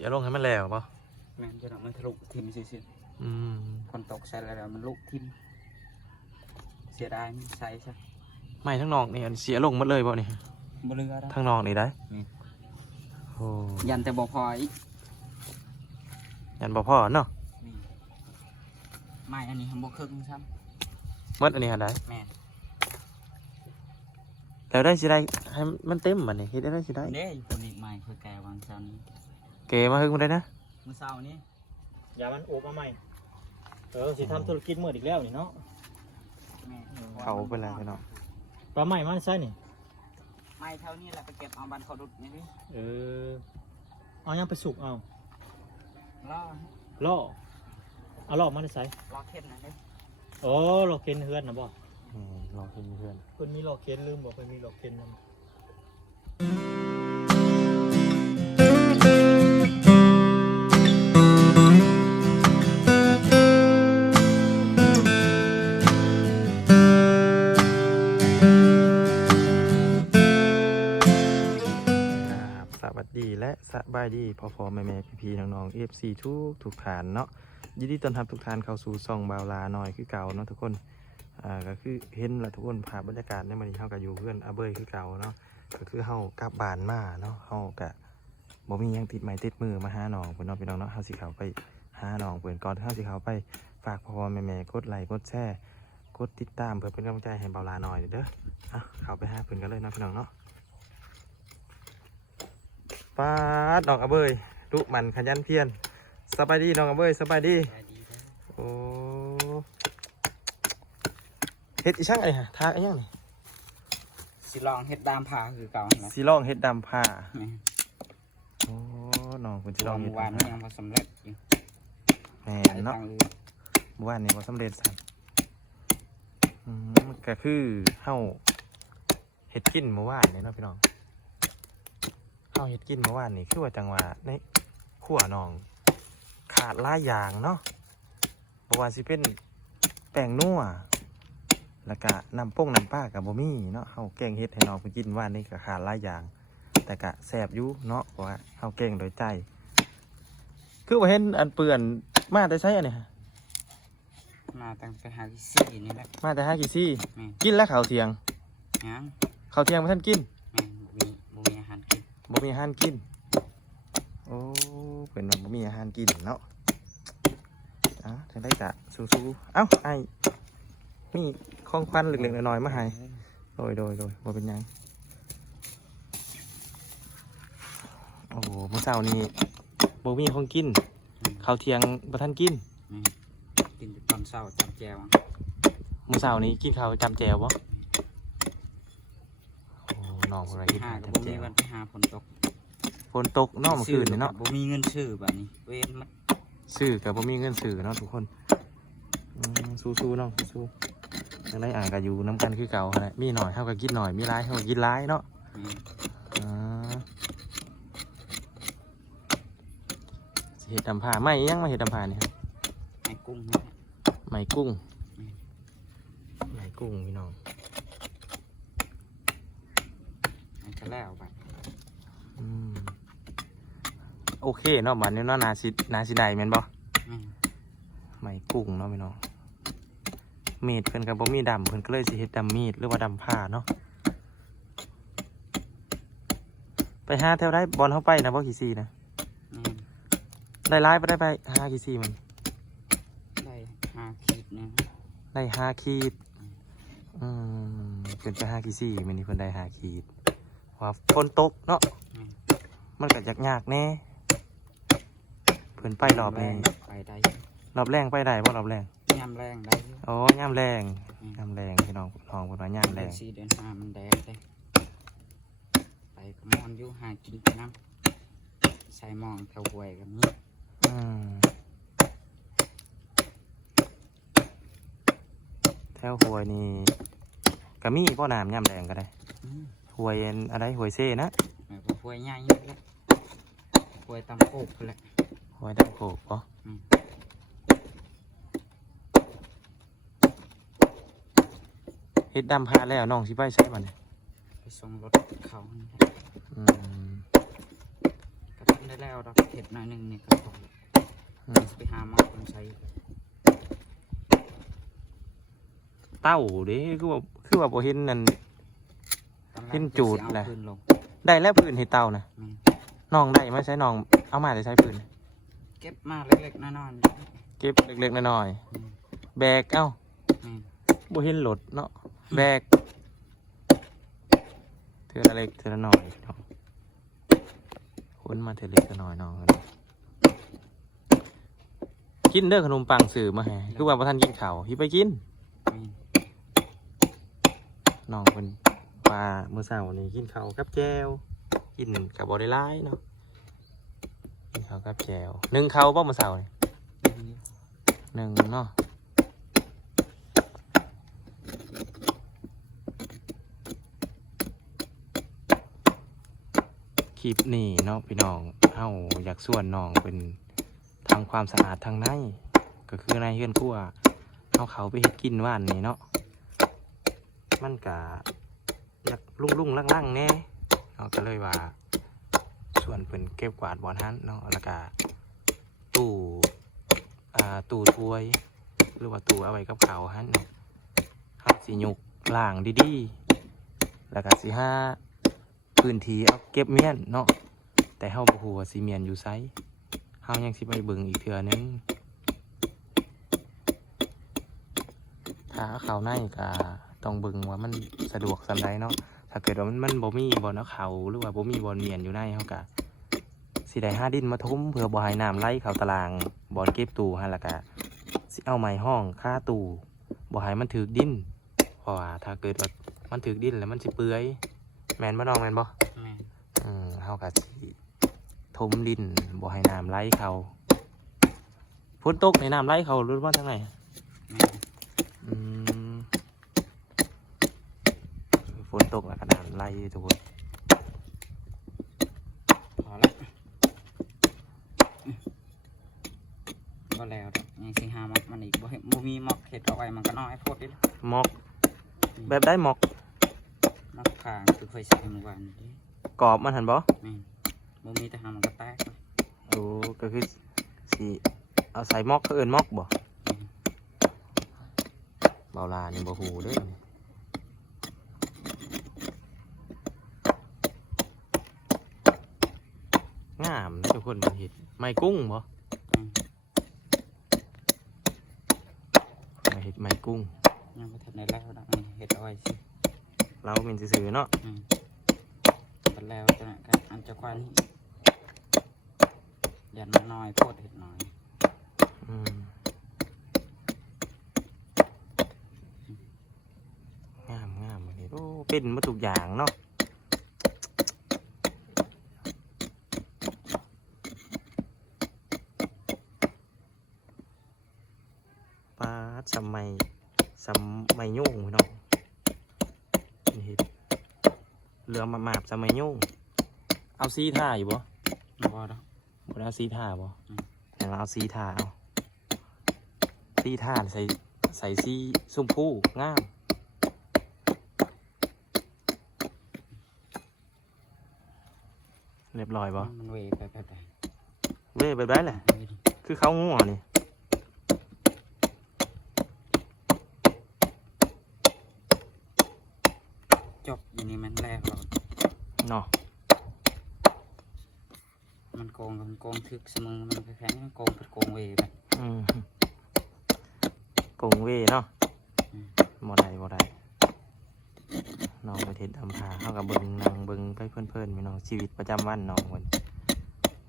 สีลงให้มันแล้วป่ะแม่นจะนำมันทะลุทิมซื่ออืมๆคนตกใส่แล้วมันลุกทิมเสียดายมันใส่ซะไม่ทั้งนอกนี่อันเสียลงหมดเลยป่ะนี่บ่เหลือแล้วทั้งนอกนี่ได้นี่โอ้ยันแต่บ่พออีกยันบ่พ่อเนาะนี่ไม้อันนี้ทำบ่ครึ่งซ้หมดอันนี้หาได้ำแม่นแล้วได้สิได้ให้มันเต็มบัดนี้เฮ็ดได้สิได้เด้อยู่คนอีกไม้คือแกวางเช้านี้ เกมาฮึกมันได้นะมื้อเช้านี้อย่ามันโอบมาใหม่เออสิทำธุรกิจเมื่ออีกแล้วนี่เนาะแม่เขาไปแล้วพี่น้องปลาใหม่มันใช่นี่ไม้เท่านี้แหละไปเก็บเอาบันเขาดุดนี่ดิเออเอายังไปสุกเอารอล่อเอาล่อมาได้ใส่รอเข้มหน่อยดิโอ้ลอกเคนเฮือนนะบ่อืมรอเพื่อนเพื่อน เพิ่นมีลอกเคนลืมบอกเพิ่นมีลอกเคนนำ พ่อพ่อแม่แม่พี่พี่ๆน้องๆ FC ทุกทุกฐานเนาะยินดีต้อนรับทุกท่านเข้าสู่ซองบาวลาหน่อยคือเก่าเนาะทุกคนอ่าก็คือเห็นละทุกคนภาพบรรยากาศในมันนี้เฮากับอยู่เพื่อนอาเบยคือเก่าเนาะก็คือเฮากลับบ้านมาเนาะเฮากะบ่มีหยังติดไม้ติดมือมาหาน้องเพิ่นเนาะพี่น้องเนาะเฮาสิเข้าไปหาน้องเพิ่นก่อนเฮาสิเข้าไปฝากพ่อพ่อแม่แม่กดไลค์กดแชร์กดติดตามเพื่อเป็นกำลังใจให้บาวลาหน่อยเด้ออะเข้าไปหาเพิ่นกันเลยเนาะพี่น้องเนาะ ปาดน้องอาเบยดุมันขยันเพียรสบายดีน้องอาเบยสบายดีใจดีเด้อโอ้เฮ็ดอีช่างไอ้ฮะทากไอ้ยังนี่สิลองเฮ็ดดามผาคือเก่าเนาะสีลองเฮ็ดดำผ้าแม่โอ้น้องคุณสีลลอองงเฮ็เมื่ดอวานดำมันผ้ายังบ่สำเร็จอยู่แหม่ไปเนาะทางอื่นเมื่อวานนี้บ่สำเร็จสั่นอืมก็คือเฮาเฮ็ดกินเมื่อวานนี่เนาะพี่น้อง เฮาเฮ็ดกินเมื่อวานนี่คือว่าจังหวะในขั่วน้อง ขาดหลายอย่างเนาะบ่ว่าสิเป็นแป้งนัวแล้วก็น้ำป้งน้ำปลากับบ่มีเนาะเฮาแกงเฮ็ดให้น้องเพิ่นกินว่านนี่ก็ขาดหลายอย่าง แต่ก็แซ่บอยู่เนาะเพราะว่าเฮาแกงโดยใจ คือว่าเห็นอันเปื่อนมาแต่ใช้อันนี้ฮะมาตั้งแต่หาที่สี่นี่แหละมาแต่หากี่ซี่แม่กินแล้วข้าวเที่ยงยังข้าวเที่ยงบ่ทันกิน แม่บ่มีบ่มีอาหารกิน บ่มีอาหารกิน โอ้เพิ่นว่าบ่มีอาหารกินเนาะอะจังได๋ก็สู้ๆเอ้าไอ้มีของขวัญเล็กๆน้อยๆมาให้โดยโดยโดยบ่เป็นหยังโอ้โหเมื่อเช้านี้บ่มีของกินข้าวเที่ยงบ่ทันกินแม่กินแต่ตอนเช้าจำแจวเมื่อเช้านี้กินข้าวจำแจวบ่โอ้น้องเพิ่นว่ากินหาข้าวก็บ่จำแจมีววันไปหาฝนตกฝนตกเนาะเมื่อคืนนี่เนาะบ่มีเงินซื้อบัดนี้เว้นมันซื้อก็บ่มีเงินซื้อเนาะทุกคนอืมสู้ๆเนาะสู้ๆจังได๋อ่านก็อยู่นํกันคือเก่าหั่นแหละมีหน่อยเฮาก็กินหน่อยมีหลายเฮาก็กินหลายเนาะแม่อ่าสิเห็ดดำผ้าไม่ยังมาเห็ดดำผ้าเนี่ยครับให้กุ้งนี่แหละไหมกุ้งอืมไหมกุ้งพี่น้อง ให้ ก็แล้วบัดอืมโอเคเนาะบัดนี้เนาะนาซินาซิไดแม่นบ่แม่ไหมกุ้งเนาะพี่น้องมีดเพิ่นก็บ่มีดำเพิ่นก็เลยสิเฮ็ดดำมีดหรือว่าดำผ้าเนาะไปหาแถวได้บอลเข้าไปนะบ่กี่ซีนะแม่ได้ร้ายไปได้ไปหากี่ซีมัน ได้ห้าขีดหนึงได้ห้าขีด อืมเป็นไปห้าขีดสี่มันนี่เพิ่นได้ห้าขีด ว่าฝนตกเนาะแม่มันก็ยากยากๆแน่เพิ่นไปรอบนี้ไปได้รอบแรงไปได้บ่รอบแรงยามแรงได้อยู่อ๋อย่ามแรงอืมย่ามแรงพี่น้องน้องเพิ่นว่าย่ามแรเดือนงสี่เดือนห้ามันแดดเลยไปก็มอนอยู่หากินไปน้ำใส่หมองแถวหวยกับนี้อืมแถวหวยนี่ก็มีบ่น้ำย่ามแรงก็ได้ อืม หวยอันอะไรหวยเซ่นะแม่ก็หวยใหญ่อยู่แหล้วหวยตำโคกแหละหวยดังโขกบ่อืมเฮ็ดดำพาแล้วน้องสิไปใช้มันยไปส่งรถเขานี่แหละอืมก็ทำได้แล้วเราเห็ดหน่อยหนึงนี่ก็พออืมไปหาหมอคนใช้เต้าเด้คือว่าคือว่าบ่เห็นนั่นตอนแรก ขึ้นจูดจะแหละเอาคืนลงได้แล้วพื้นเห็ดเต้านะแม่นน้องได้มาใช้น้องเอามาจะใช้พื้นเก็บมาเล็กๆน้อยๆเก็บเล็กๆน้อยอืมๆแบกเอ้าแม่นบ่เห็นรถเนาะแบกเทือละเล็กเทือละน้อยเนาะคนมาเทือเล็กเทือน้อยน้องเอ้ยกินเด้อขนมปังสื่อมาให้คือว่าบ่ทันกินข้าวฮิไปกินแม่นน้องเพิ่น ปลามื้อเช้านี่กินข้าวกับแจวกินกับบ่ได้หลายเนาะกินข้าวกับแจวหนึ่งข้าวบ่มื้อเช้านี่หนึ่งเนาะคลิปนี้เนาะพี่น้องเฮาอยากส่วนน้องเป็นทำความสะอาดทางใน ก็คือในเฮือนครัวเฮาเขาไปเฮ็ดกินว่านนี่เนาะมันกะ อยากลุ่งลุ่งๆล่างแน่เนาะก็เลยว่า ส่วนเป็นเก็บกวาดบอนฮันเนาะแล้วก็ตู้อ่าตู้ถ้วย หรือว่าตู้เอาไว้กับเขาฮันเนาะเฮาสิยุกล่างดีๆแล้วก็สิห้าพื้นที่เอาเก็บเมียนเนาะแต่เฮาบ่ฮู้ว่าสิเมียนอยู่ไสเฮายังสิไปเบิ่งอีกเทื่อนึงถ้าเอาเขาในก็ ต้องเบิ่งว่ามันสะดวกสำใดเนาะถ้าเกิดว่ามันมันบ่มีบ่อนเอาเขาหรือว่าบ่มีบ่อนเมียนอยู่ในเฮาก็สิได้หาดินมาทมเพื่อบ่ให้น้ำไหลเข้าตารางบ่อนเก็บตู้หั่นล่ะก็สิเอาไม้ห้องค่าตู้บ่ให้มันถึกดินเพราะว่าถ้าเกิดว่ามันถึกดินแล้วมันสิเปื่อยแม่นบ่น้องแม่นบ่แม่นเออเฮาก็สิถมดินบ่ให้น้ำไหลเข้าฝนตกในน้ำไหลเข้าหรือว่าทางไหน แม่น อืมฝ นตกแล้วก็น้ำไหลทุกคนพอแล้วก็แล้วดอกยังสิหาหมอกมันอีกบ่เห็นบ่มีหมอกเห็ดเอาไว้มันก็น้อยโพดเดิหมอก แบบได้หมอกหมอกข้างคือเคยใส่เมื่อวานนี้กรอบมันหันบ่แม่นบ่มีแต่หามันก็แตกไปโอ้ก็คือสิเอาใส่หมอกเขาเอิ้นหมอกบ่แม่นเบาลานี่บ่ฮู้เด้อนี่งามนะทุก คนมันเห็ดไม้กุ้งบ่แม่นมาเห็ดไม้กุ้งยังบ่ทันได้แล้วดอกนี่เห็ดเอาไว้สิเราเป็นซื่อๆเนาะอืมก็แล้วจังนั้นก็อันจะควันยันมันน้อยโพดเห็ดน้อยอืมงามงามเลยโอ้เป็นมาทุกอย่างเนาะปลาสมัยสมัยยุ่งพี่น้องนี่เห็ดเรือมาหมาบสมัยยุ่งเอาซีท่าอยู่บ่บ่ดอกบ่ได้เอาซีท่าบ่อืมแต่เราเอาซีท่าเอาซีท่าใส่ใส่ซีส้มผู้งามเรียบร้อยบ่มันเวไปไปไปเว้ยไปได้แหละเวดิคือเขาง่วงนี่ จบ อย่างนี้มันแรกแล้วเนาะมันโกงกับมันโกงทึกเสมอมันคล้ายๆมันโกงเป็นโกงเวไปอืมกงเว้ยเนาะอืมบ่ได้บ่ได้น้องไปเทศอำพาเข้ากับเบิงนางเบิงไปเพื่อนๆพี่น้องชีวิตประจำวันน้องคน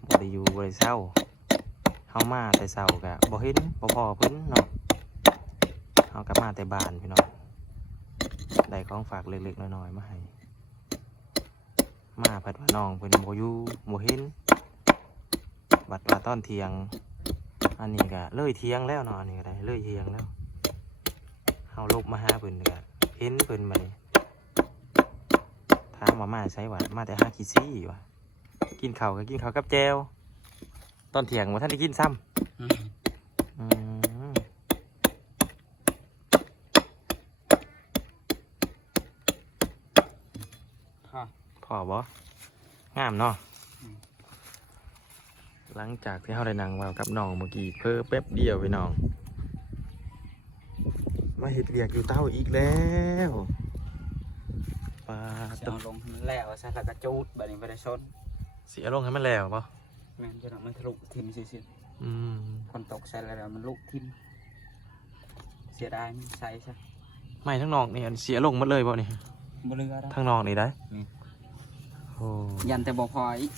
บ่ได้อยู่บ่ได้เศร้าเฮามาแต่เศร้ากะบ่เห็นบ่พอเพิ่นเนาะเฮากลับมาแต่บ้านพี่น้อง ได้ของฝากเล็กๆน้อยๆมาให้ มาพัดว่าน้องเพิ่นบ่อยู่บ่เห็นบัดว่าตอนเที่ยง อันนี้ก็เลยเที่ยงแล้วเนาะอันนี้ก็ได้เลยเที่ยงแล้วเฮาลบมาหาเพิ่นก็เห็นเพิ่นมานี่ถามว่ามาใช้ว่ามาแต่หาขี้ซี่ว่ะกินข้าวก็กินข้าวกับแจวตอนเที่ยงว่าท่านได้กินซ้ำ อืมอืมพอพอบ่งามเนาะอืมหลังจากที่เราได้นั่งเว่ากับน้องเมื่อกี้เพิ่อแป๊บเดียวไปน้อง มาเห็ดเวียกอยู่เต้าอีกแล้วปลาจะตเอาลงให้มันแล้วซะแล้วก็จูดแบบนี้ไปได้ชนเสียลงให้มันแล้วปะแม่นจะทำมันทะลุทิมซิๆอืมคนตกใส่แล้วมันลุกทิมเสียดายมันใส่ซะไม่ทั้งนอกนี่อันเสียลงหมดเลยปะนี่บ่เรือแล้วทั้งนอกนี่ได้ นี่ โอ้ยันแต่บ่พออีก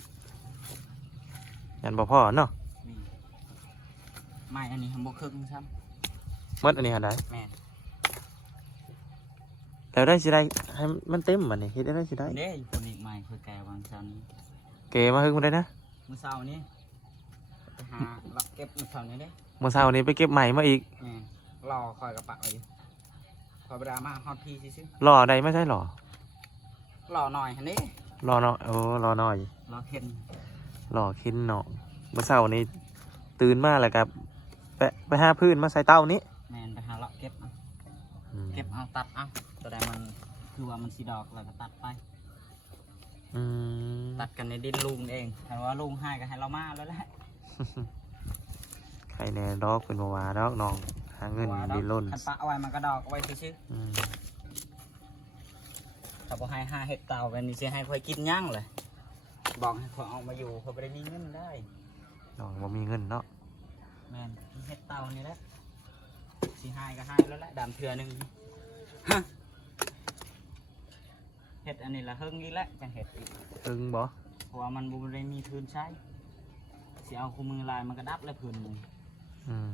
ยันบ่พ่อเนาะนี่ไม่อันนี้ทำบ่ครึ่งซ้หมดอันนี้หาได้ำแม่นแล้วได้สิได้ให้มันเต็มมันนี่เฮ็ดได้สิได้เด้อยู่คนอีกใหม่คือแกวางซันนี้เกมาฮึกมันได้นะมื้อเช้านี้ไปหาลักเก็บมื้อเช้านี้เด้เมื่อเช้านี้ไปเก็บใหม่มาอีกแม่นรอคอยกระปะไว้อยู่คอยเวลามาฮอตพีซื่อรอได้ไม่ใช่หรอๆรอหน่อยหันนี้ รอเนาะโอ้รอหน่อย รอเข็นรอคินเนาะเมื่อเช้านี้ตื่นมาแล้วกับไปไปหาพื้นมาใส่เต้านี้แม่นไปหาเลาะเก็บเอาอืมเก็บเอาตัดเอาตัวใดมันคือว่ามันสีดอกแล้วก็ตัดไปอืมตัดกันในดินลุงเองถ้าว่าลุงให้ก็ให้เรามาแล้วแหละใครแน่ดอกเป็นบาวาดอกน้องหาเงินว่าดอกดินล้นคันปะเอาไว้มันก็ดอกเอาไว้ซื่ออืมๆ ถ้าบ่ให้ห้าเห็ดเต่ากันนี่สิให้คอยกินย่างเลยบอกให้คอยเอามาอยู่คอยไปได้มีเงินได้น้องบ่มีเงินเนาะแม่นเห็ดเต่านี่แหละสิให้ก็ให้แล้วแหละดำเถื่อหนึงฮะเห็ดอันนี้ละเฮิงนี่แหละจังเห็ดอีกถึงบ่เพราะว่ามันบ่ได้มีพื้นใช้สิเอาคู่มือลายมันก็ดับแล้วพื้นหนึงอืม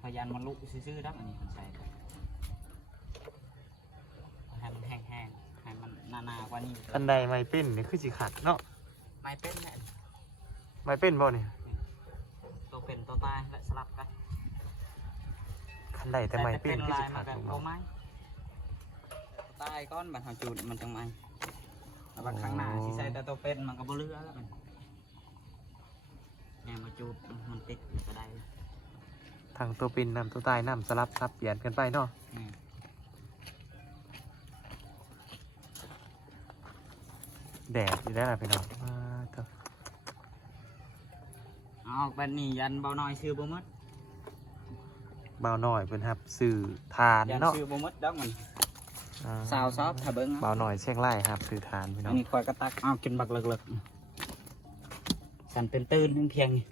พยันมันลุกซื่อๆดับอันนี้มันใส่ไป ให้มันแห้งๆให้มันหนาๆกว่านี้อันใดไม่เป็นนี่คือสิขัดเนาะไม่เป็นแหละไม่เป็นบ่นี่ตัวเป็นตัวตายและสลับกันคันใดแต่ไม่เป็นคือลาสิยมัขันดก็ของเอาน้องไม้ตายก้อนบัดเขาจูดมันจังไม้แล้วบัดข้างหน้าที่ใส่แต่ตัวเป็นมันก็บ่เหลือแล้วมันแง่มาจูดมันติดมันก็ได้ทางตัวเป็นนำตัวตายนำสลับซับเปลี่ยนกันไปเนาะ แดดอยู่ได้ล่ะพี่น้องมาเถอะเอาออกบัดนี้ยันเบาน้อยชื่อบ่หมดเบาหน่อยเป็นครับสื่อทานยันเนาะชื่อบ่หมดดอกมันอ่าสาวซอฟถ้าเบิ่งเบาเอาหน่อยเช็คไล่ครับสื่อทานพี่น้อัอนง นี้คอยกระตักเอากินบักเลิกๆสันเป็นตื่นเพียงนี่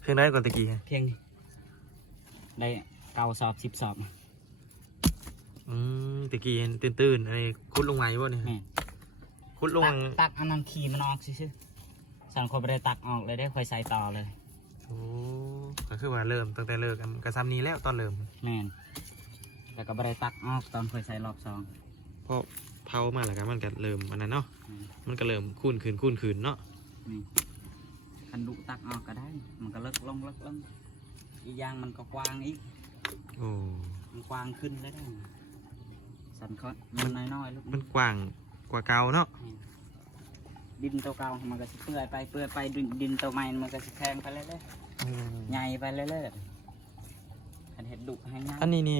เพียงได้ก่อนตะกี้เพียงนี่ได้เก้าสอบสิบสอบอืมตะกี้เห็นตื่นๆอันนี้คุดลงมาอยู่บ่เนี่ยแม่น คุดลงตักตักอันนั้นขี่มันออกซื่อๆสันคนไปได้ตักออกเลยได้คอยใส่ต่อเลยโอ้ก็คือว่าเริ่มตั้งแต่เลิกกระซ้ำนี้แล้วตอนเริ่มแม่นแล้วก็ไปได้ตักออกตอนคอยใส่รอบสองเพราะเผามาแล้วก็มันก็เริ่มอันนั้นเนาะแม่นมันก็เริ่มคูนคืนคูนคืนเนาะนี่คันดุตักออกก็ได้ มันก็เลิกลงเลิกลงอีกอย่างมันก็กว้างอีก โอ้มันกว้างขึ้นได้ได้สันคอมันน้อยๆลูกมันกว้าง กว่าเก่าเนาะดินตัวเก่ามันก็สิเปื่อยไปเปื่อยไปดินดินตัวใหม่มันก็สิแทงไปเรื่อยๆใหญ่ไปเรื่อยๆอันเห็ดดุให้ง่ายอันนี้นี่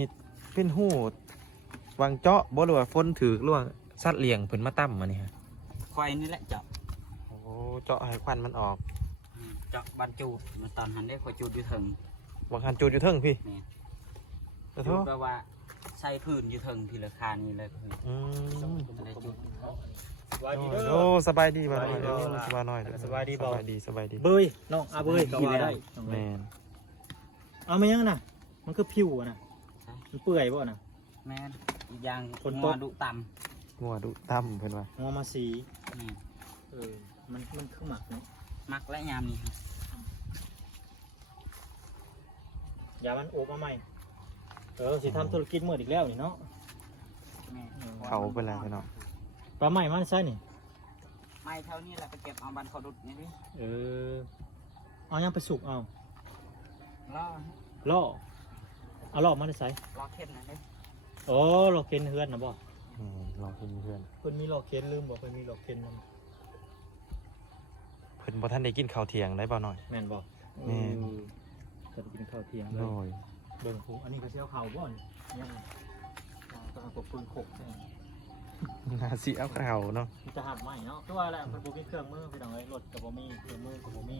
เป็นหูวางเจาะบ่หรือว่าฝนถือหรือว่าสัตว์เลี้ยงเพิ่นมาตั้มมานี่ฮะควายนี่แหละเจาะโอ้เจาะให้ควันมันออกอืมเจาะบรรจุมันตอนหันได้ควายจูดอยู่ถึงบางคันจูดอยู่เทิงพี่แม่ขอโทจูดษแปลว่า ใส่พื้นอยู่ถึงที่ราคานี่เลยคืออืมอะไรจูดสบายดีเด้โอ้อ สบายดีบ่าวน้อยสบายดีเด้อบ่าวสบายหน่อยเด้อสบายดีสบ่าวบายดีสบายดีเบยน้องอาเบยก็ว่าได้น้องแมเอ้ยนเอามายังน่ะ มันคือผิวอะน่ะมันเปื่อยบ่น่ะ แม่นอีกอย่างคนงโต๊ะอดุต่งัวดุตั้มเพิ่นว่า งอมาสีำนี่เออมันมันคือหมักเนาะมักและยามนี่ครับอย่ามันโอบมาใหม่ เออสิทำธุรกิจเมื่ออีกแล้วนี่เนาะแม่เขาไปแล้วพี่น้องปลาใหม่มันใช่นี่ไม่เท่านี้แหละไปเก็บเอาบันเขาดุดนี่ดิเออเอายังไปสุกเอาล่อล่อเอาล่อมันใส่ล่อเข้มนะดิโอ้ล่อเคนเฮือนนะบ่อืมรอเพิ่นเพื่อนเพิ่นมีล่อเคนลืมบอกเพิ่นมีล่อเคนนเพิ่นบ่ทันได้กินข้าวเที่ยงได้บ่าวน้อยำแม่นบ่แม่นเออเพิ่นกินข้าวเที่ยงเลโดยย เบิ่งผูอันนี้ก็สิเอาข้าวบ่อนยังเอาต้องเอากบปืนขกแน่น่าสิเอาเข่าเนาะมันจะหับใหม่เนาะคือว่าแหละมันบ่มีเครื่องมือพี่น้องเอ้ยรถกับบ่มีเครื่องมือกับบ่มี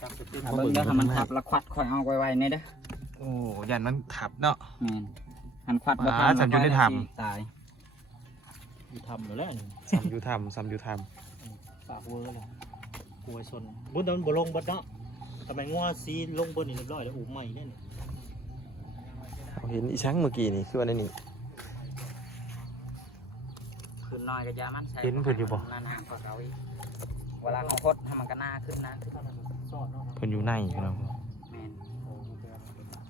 ตามสติถ้าเบิ่งเด้อถ้ามันขับแล้วควัดข่อยเอาไว้ๆนี่เด้อโอ้ยันมันขับเนาะแม่นหันควัดบ่อ่าทันฉันอยู่ในถ้ตายอยู่ทำอยู่แล้วนี่ซ้ำอยู่ทำซ้ำอยู่ทปากเวอร์เลยกลัวชนบุญแต่มันบ่ลงเบัดเนาะทำไมงัวซีลงบนนี่เรียบร้อยแล้วอูใหม่เนี่ยนี่ำ เขาเห็นอีช้างเมื่อกี้นี่คือว่าในนี่ ขึ้นน้อยก็อยามันใส่เห็นเพิ่นอยู่บ่หน้าๆพอเขาอีกเวลาเขาคดให้มันก็หน้าขึ้นหน้าขึ้นถ้ามันซ่อนเนาะเพิ่นอยู่ในพี่น้องแม่นโอ้โหแกมันเป็นแบบ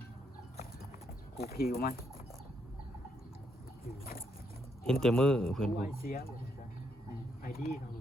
กูผิวมันอยู่เห็นแต่มือเพิ่นผู้พูไอเสียอยู่เหมือนกันไอดีทาง